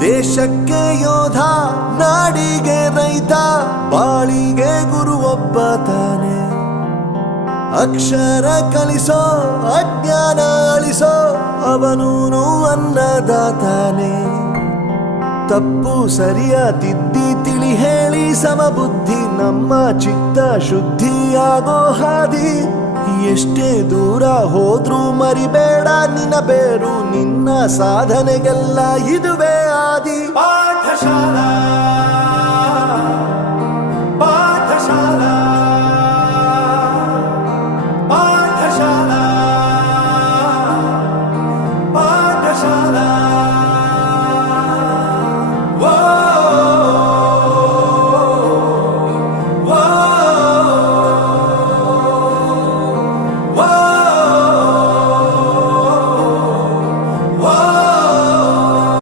ದೇಶಕ್ಕೆ ಯೋಧ, ನಾಡಿಗೆ ರೈತ, ಬಾಳಿಗೆ ಗುರು ಒಬ್ಬ ತಾನೆ. ಅಕ್ಷರ ಕಲಿಸೋ, ಅಜ್ಞಾನ ಅಳಿಸೋ, ಅವನೂನು ಅನ್ನದಾತಾನೆ. ತಪ್ಪು ಸರಿಯ ತಿದ್ದಿ ತಿಳಿ ಹೇಳಿ ಸಮಬುದ್ಧಿ, ನಮ್ಮ ಚಿತ್ತ ಶುದ್ಧಿಯಾಗೋ ಹಾದಿ. ಎಷ್ಟೇ ದೂರ ಹೋದ್ರೂ ಮರಿಬೇಡ ನಿನ್ನ ಬೇರು, ನಿನ್ನ ಸಾಧನೆಗೆಲ್ಲ ಇದುವೇ ಆದಿ. ಪಾಠಶಾಲಾ